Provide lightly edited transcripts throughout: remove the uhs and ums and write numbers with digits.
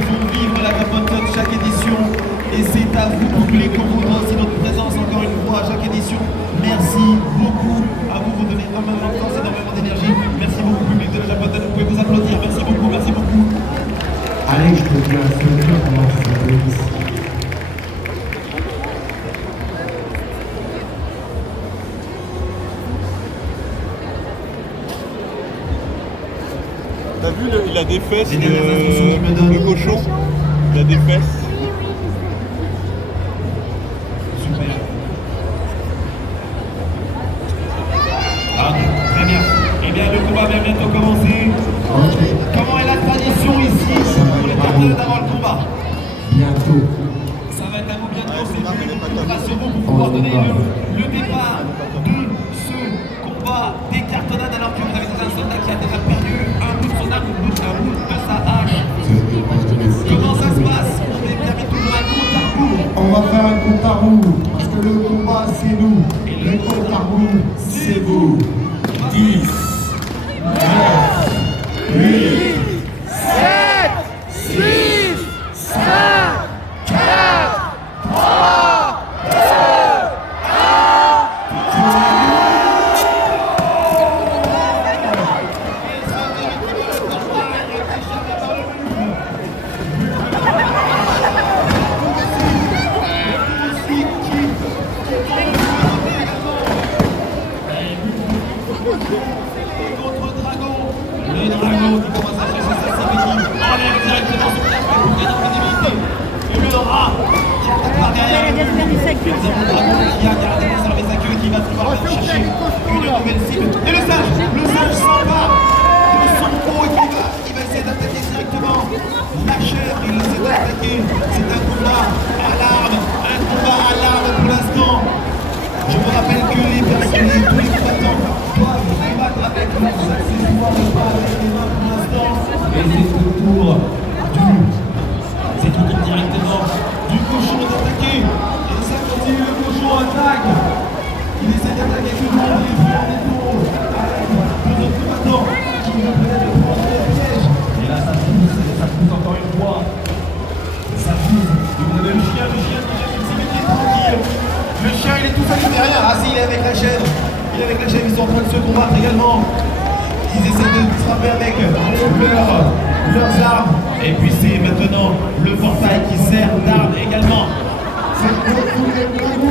qui font vivre la Capotote chaque édition. Et c'est à vous, public, qu'on vous doit aussi notre présence encore une fois à chaque édition. Merci beaucoup à vous, vous donnez énormément de force, énormément d'énergie. Merci beaucoup, public de la Capotote, vous pouvez vous applaudir. Merci beaucoup, merci beaucoup. Allez, je te dis un secret comment je fais ici. T'as vu, il a des fesses, le cochon. Il a des fesses. Super. Ah, très bien. Eh bien, le combat va bientôt commencer. Comment est la tradition ici pour les tournois d'avant le combat? Bientôt. Ça va être à vous bientôt, c'est plus rassurant pour pouvoir donner le départ de ce combat des cartonnades alors que vous avez déjà un soldat qui a déjà perdu un bout de son arme, un bout de sa hache. Comment ça se passe? On est bien mis toujours un compte à rebours. On va faire un compte à rebours, parce que le combat c'est nous, et le compte à rebours c'est vous. 10, 9, 8, 7, 6, 5, 4, 3, 2, contre Dragon. Le Dragon qui commence à chercher sa symétrie. Enlève directement son casque pour gagner en visibilité. Et le rat qui attaque par derrière le mur. Le Dragon qui a gardé conservé sa queue et qui va pouvoir aller chercher une nouvelle cible. Et le sage s'empare de son pot et il va essayer d'attaquer directement la chair. Il essaie d'attaquer. C'est un combat à l'arme. Un combat à l'arme pour l'instant. Je vous rappelle que les personnes, tous les combattants doivent combattre avec leurs accessoires et pas avec les mains pour l'instant. Et c'est tout directement du cochon d'attaquer. Et ça continue, le cochon attaque. Il essaie d'attaquer tout le monde, il est en épaule avec deux autres combattants qui vont peut-être le prendre dans le piège. Et là, ça pousse encore une fois. Ça pousse. Et vous avez le chien qui cherche une symétrie tranquille. Le chien, il est tout seul derrière. Ah si, il est avec la chèvre. Il est avec la chèvre, ils sont en train de se combattre également. Ils essaient de se frapper avec leurs armes. Et puis c'est maintenant le portail qui sert d'arme également.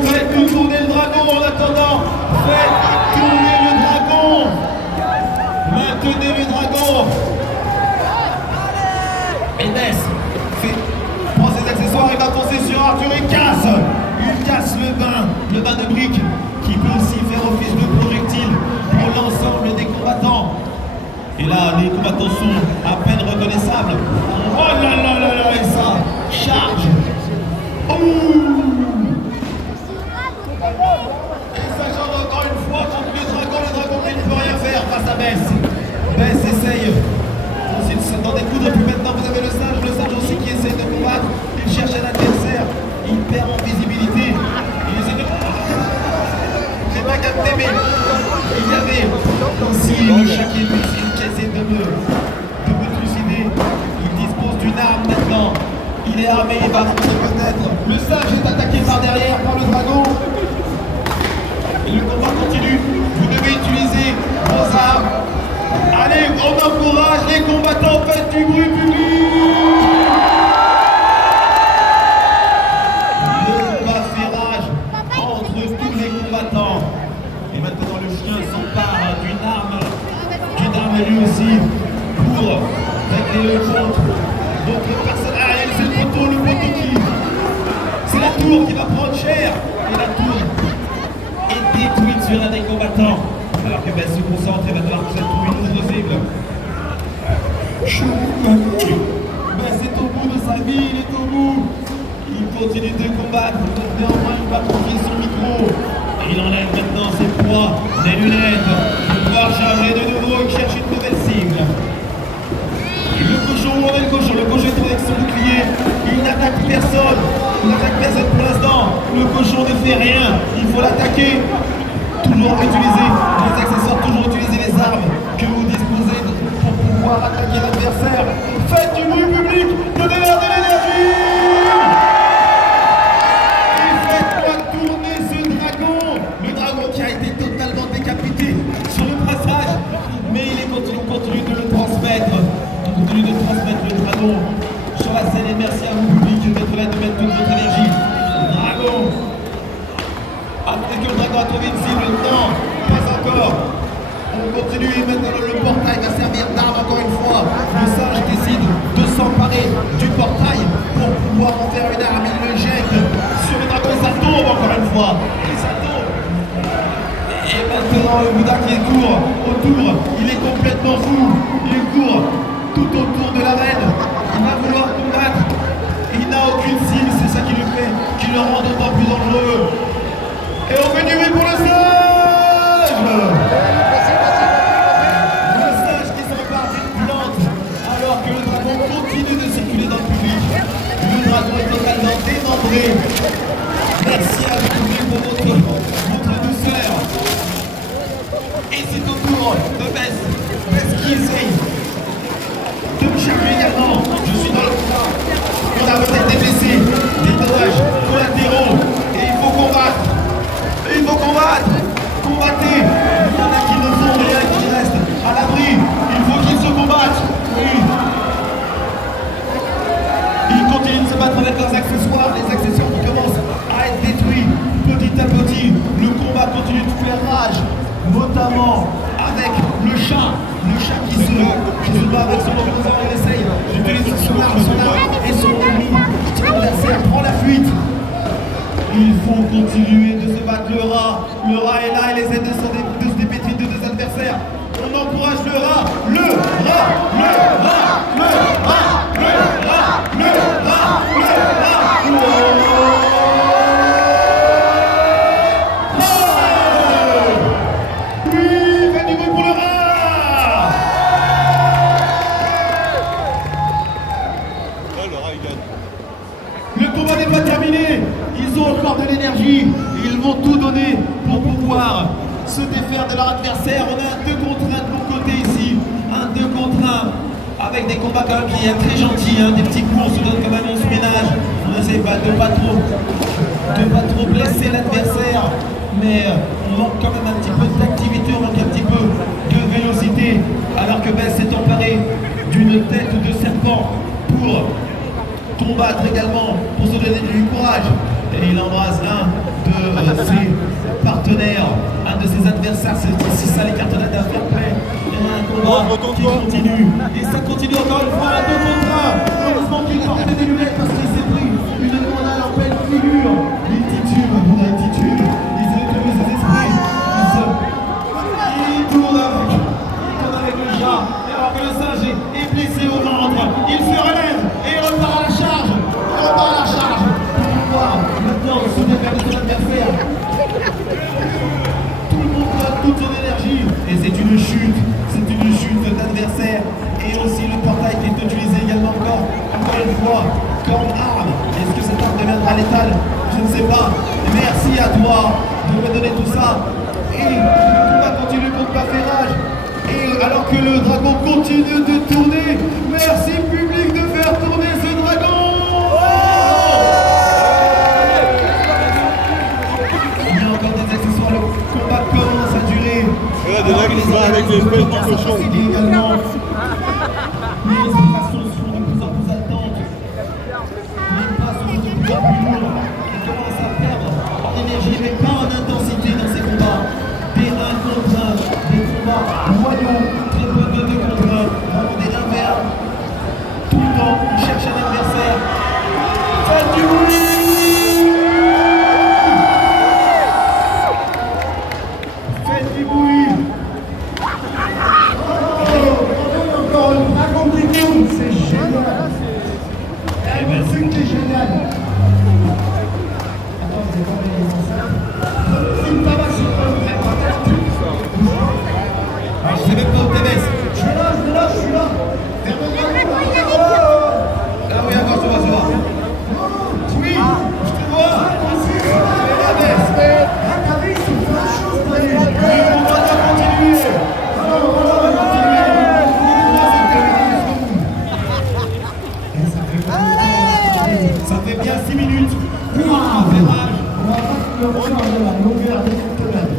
Faites tourner le dragon en attendant. Faites tourner le dragon. Maintenez le dragon. Mendes prend ses accessoires, il va foncer sur Arthur et casse. Il casse le bain de briques qui peut aussi faire office de projectile pour l'ensemble des combattants. Et là, les combattants sont à peine reconnaissables. Oh là là là là, et ça charge. Ouh. Et ça change encore une fois contre le dragon qui ne peut rien faire face à Bess. Bess essaye. Dans des coups de plus maintenant, vous avez le sage aussi qui essaie de combattre. Il cherche un adversaire. Il perd en visibilité. Il essaie de... J'ai pas capté, mais il y avait aussi le chat qui essaie de me trucider. Il dispose d'une arme maintenant. Il est armé, il va affronter peut-être. Le sage est attaqué par derrière par le dragon. Et le combat continue. Vous devez utiliser vos armes. Allez, on encourage les combattants, faites du bruit public. Et maintenant le chien s'empare d'une arme lui aussi pour régler le contre d'autres personnes. Ah, c'est le poteau qui... C'est la tour qui va prendre cher. Et la tour est détruite sur un des combattants. Alors que se concentre et va devoir que cette tour inaudible. C'est au bout de sa vie, il est au bout. Il continue de combattre, néanmoins il va confier son micro. Il enlève maintenant ses poids, des lunettes, pour pouvoir charger de nouveau et chercher une nouvelle cible. Le cochon, où est le cochon? Le cochon est tourné avec son bouclier. Il n'attaque personne. Il n'attaque personne pour l'instant. Le cochon ne fait rien. Il faut l'attaquer. Toujours utiliser les accessoires, toujours utiliser les armes que vous disposez pour pouvoir attaquer l'adversaire. Faites du bruit public, donnez-leur des continue et maintenant le portail va servir d'arme encore une fois. Le singe décide de s'emparer du portail pour pouvoir en faire une arme. Il le jette sur le dragon, ça tombe encore une fois. Et ça tombe. Et maintenant le Bouddha qui court autour, il est complètement fou. Il court tout autour de l'arène. Il va vouloir combattre. Il n'a aucune cible, c'est ça qui le fait, qui le rend d'autant plus dangereux. Et on fait du bruit pour le singe! Le singe qui s'empare d'une plante alors que le dragon continue de circuler dans le public. Le dragon est totalement démembré. Merci à vous pour votre douceur. Et c'est au tour de Bess. Bess qui essaye de me charger également. Je suis dans le combat. On a peut-être des blessés, des dommages collatéraux. Et il faut combattre. Il faut combattre. Combattez. Il y en a qui ne font rien, qui restent à l'abri. Il faut qu'ils se combattent. Oui. Ils continuent de se battre avec leurs accessoires. Les accessoires qui commencent à être détruits petit à petit. Le combat continue de faire rage. Notamment avec le chat qui se bat avec son opposant, il essaye d'utiliser son arme et son ennemi. Son adversaire prend la fuite. Il faut continuer de se battre. Le rat est là et les aides de se dépêtrer de deux adversaires. On encourage le rat, le rat, le rat, le rat, le rat, le rat, le rat. Ils ont encore de l'énergie, ils vont tout donner pour pouvoir se défaire de leur adversaire. On a un 2 contre 1 de mon côté ici, un 2 contre 1 avec des combats quand même qui est très gentils, hein, des petits coups, on se donne quand même, on se ménage, on essaie pas de pas trop blesser l'adversaire, mais on manque quand même un petit peu d'activité, on manque un petit peu de vélocité, alors que Bess s'est emparé d'une tête de serpent pour combattre également, pour se donner du courage. Et il embrasse un de ses partenaires, un de ses adversaires. C'est ça les cartes d'un fair play. Il y a un combat qui continue. Et ça continue encore une fois à 2 contre 1. Heureusement qu'il portait des lunettes parce qu'il s'est pris une demandale en pleine figure. Il titube, il titube. Il s'est retrouvé ses esprits. Il tourne avec le chat. Et alors que le singe est blessé au ventre, il se relève et il repart à la charge. Il repart à la charge. Pour pouvoir maintenant se défaire de son adversaire. Tout le monde donne toute son énergie. Et c'est une chute d'adversaire. Et aussi le portail qui est utilisé également encore une fois, comme arme. Est-ce que cette arme deviendra létale? Je ne sais pas. Merci à toi de me donner tout ça. Et le combat continue pour ne pas faire rage. Et alors que le dragon continue de tourner, merci public de faire tourner ce dragon. Il y a encore des accessoires, le combat commence à durer. Il y a des là qui se battent avec l'espèce de cochon. Également. Les respirations sont de plus en plus haletantes. Les pas sont de plus en plus lourds. Ils commencent à perdre en énergie, mais pas en intensité dans ces combats. Des 1 contre 1, des combats royaux, très peu de 2 contre 1, vraiment des 1 vers 1. Tout le temps, on cherche un adversaire. Faites du bruit! Faites du bruit! Oh, encore le dragon qui tourne, c'est génial. Eh ben, C'est génial. Attends, c'est pas les enceintes. C'est pas mal, c'est pas vrai. Je sais même pas où t'es, Bess. Je suis là. Vers le dragon. Ah oui, encore, je te vois. Oui, je te vois. Ah, Bess. Ah, t'as vu, c'est plein de choses pour aller. Le combat doit continuer. Ça fait bien 6 minutes. Ça fait rage. On va pas le revoir de la longueur de cette semaine.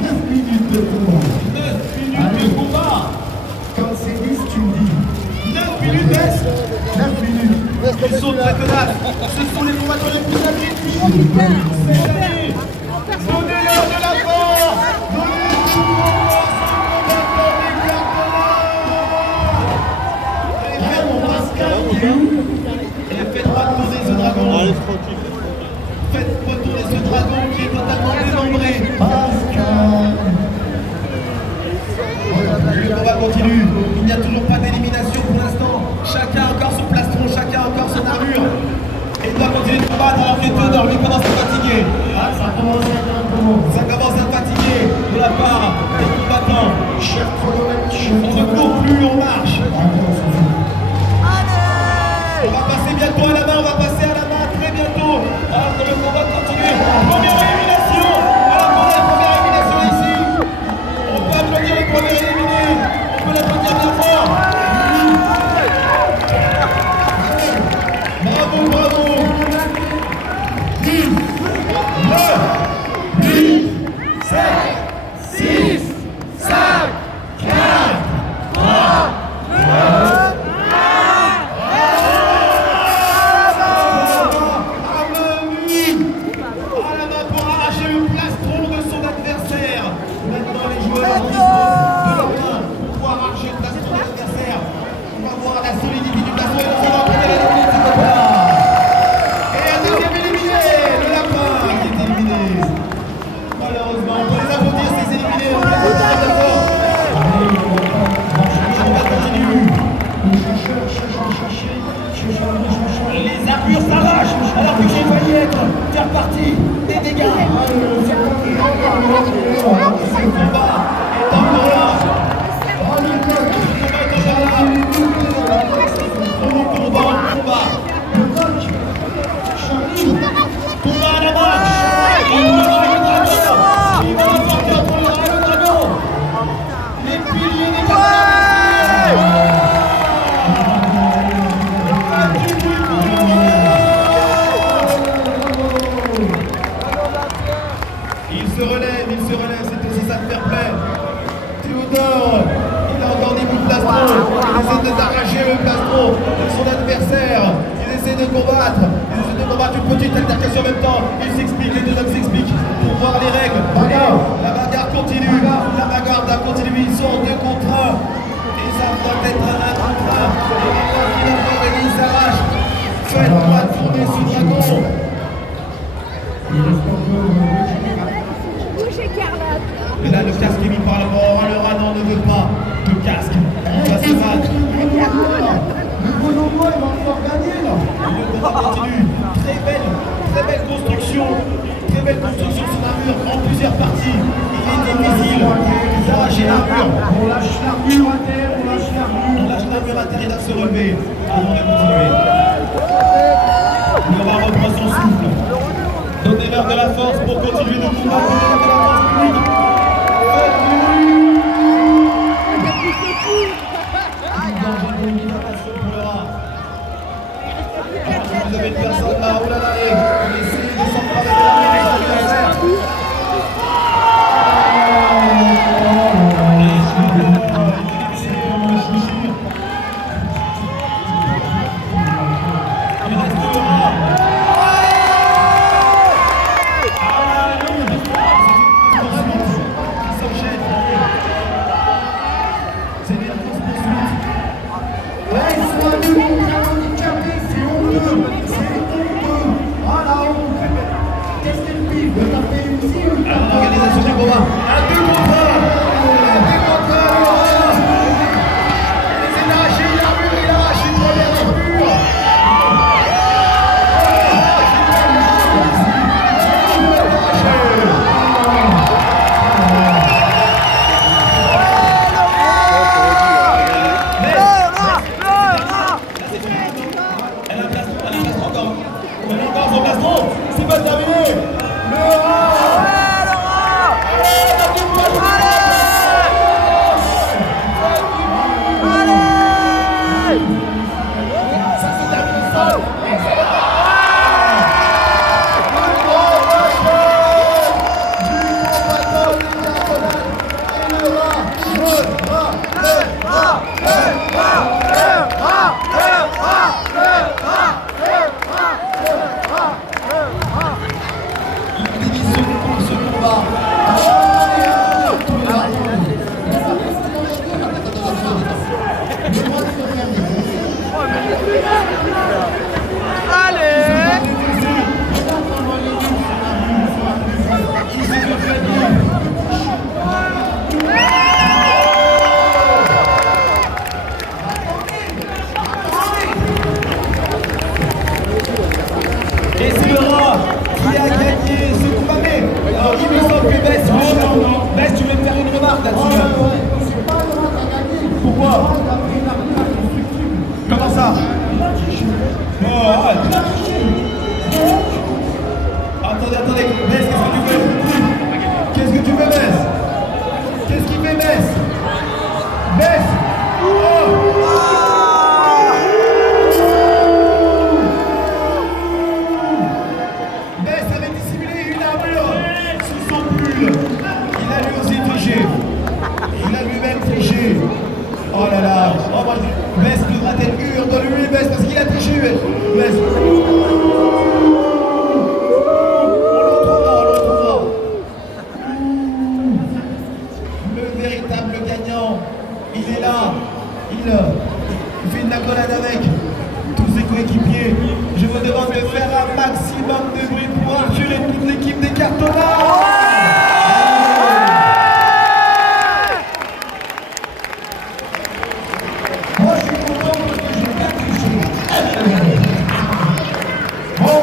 9 minutes de combat. 9 minutes de combat. Quand c'est 10, tu me dis. 9 minutes, Bess. 9 minutes. Ils sont très tenaces. Ce sont les combattants les plus athlétiques. C'est gagné. Donnez-leur de la force. Donnez-leur de la force. célébrer. Pascal. Le combat continue. Il n'y a toujours pas d'élimination pour l'instant. Chacun encore son plastron, chacun encore son armure. Et il doit continuer de combattre alors que Théodore lui commence à fatiguer. Ah, ça commence à être un peu. Ça commence à fatiguer de la part des combattants. Cher chronomètre, On ne court plus, on marche. On va passer bientôt à la main, on va passer à la main très bientôt. Alors que le combat continue. Première élimination. Alors qu'on a la première élimination ici. On peut applaudir le premier éliminé. On peut l'applaudir bien fort. Bravo, bravo. 10, 9, 8, 7, 6, 5, 4, 3, 2, pour arracher le plastron de son adversaire. Maintenant les joueurs disposent de leurs mains pour pouvoir arracher le plastron de l'adversaire. On va voir la solidité du plastron et nous allons prendre la limite du combat. Et un deuxième éliminé, le lapin qui est éliminé. Malheureusement, on peut les applaudir ces éliminés, on peut les applaudir très fort. Le combat continue. Les armures s'arrachent alors que j'ai failli faire partie des dégâts. Ce combat est encore là. Combat. Combat à la marche. Il va sortir pour le dragon. Les piliers des il se relève, c'est aussi ça de fair play. Théodore, il a encore des bouts de plastron. Il essaie de d'arracher le plastron de son adversaire. Il essaie de combattre. Une petite altercation en même temps. Il s'explique, les deux hommes s'expliquent pour voir les règles. La bagarre continue. La bagarre va continuer. Ils sont en 2 contre 1. Et ça doit être un 1 contre 1. Et finalement, il s'arrache. Faites-moi tourner ce dragon. Et là, le casque est mis par la mort. Le Ranon ne veut pas le casque. Il va se battre. Le bonhomme, il va encore gagner là. Le combat continue. Très belle construction. Très belle construction son armure en plusieurs parties. Il est difficile d'arracher l'armure. On lâche l'armure à terre, on lâche l'armure. On lâche l'armure à terre, il doit se relever avant de continuer. Il va reprendre son souffle. Donnez-leur de la force pour continuer de combattre. Donnez-leur de la force publique. Vous avez une personne là, oh là là, et essayez de s'emparer de l'armure des adversaires. Il reste le rat. Qui s'enchaîne. C'est bien grosse poursuite. Ouais, ils sont à deux handicapés, c'est honteux. C'est honteux. Ah la honte. Qu'est-ce qu'elle dit? Vous tapez aussi ou pas? Alors, l'organisation du combat. Un 2 contre 1. Un 2 contre 1, le rat. Il essaie d'arracher l'armure, il arrache une première armure. Elle a un plastron encore. Elle a encore son plastron. C'est pas terminé. Le rat. Ça se termine seul. Il démissionne pour ce combat. Il se fait Allez, baisse. Baisse. Baisse avait dissimulé une armure sous son pull. Il a lui aussi triché. Il a lui-même triché. Oh là là. Oh, moi, Bess devra-t-elle hurler Bess parce qu'il a triché. Bess. Le véritable gagnant, il est là. Il fait une accolade avec tous ses coéquipiers. Je vous demande de faire un maximum de bruit pour Arthur et toute l'équipe des cartonnards. Moi, je suis content parce que j'ai pas triché. Bon,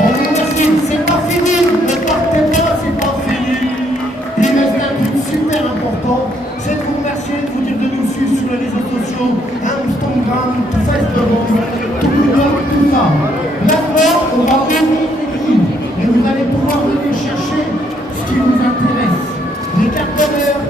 on vous remercie. C'est pas fini. Ne partez pas, c'est pas fini. Il reste un truc super important. C'est de vous remercier, de vous dire de nous suivre sur les réseaux sociaux, Instagram, Facebook, tout ça. Maintenant, on va ouvrir les grilles et vous allez pouvoir venir chercher ce qui vous intéresse. Les cartonneurs,